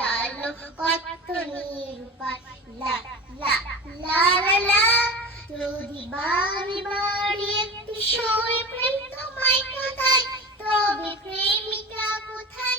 হারালো কত নিরুপায় লা লা লা লা লা যদি বারে বারে একটু সই প্রেম তোমায় কোথায় তবে প্রেমিকা কোথায়